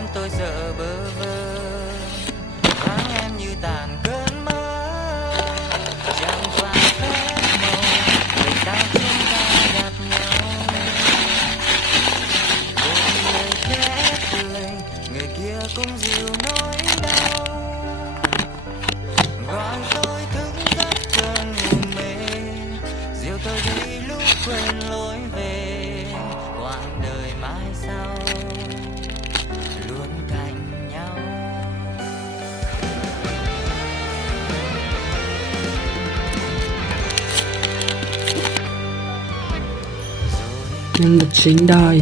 em tôi sợ bơ vơ, vắng em như tàn cơn mơ, chẳng qua phép màu vì sao chúng ta gặp nhau. Một người khẽ cười, người kia cũng dịu nỗi đau, gọi tôi thức giấc cơn ngủ mê, dìu tôi đi lúc quên lối về, quãng đời mãi sau luôn cạnh nhau. Nhân vật chính đời.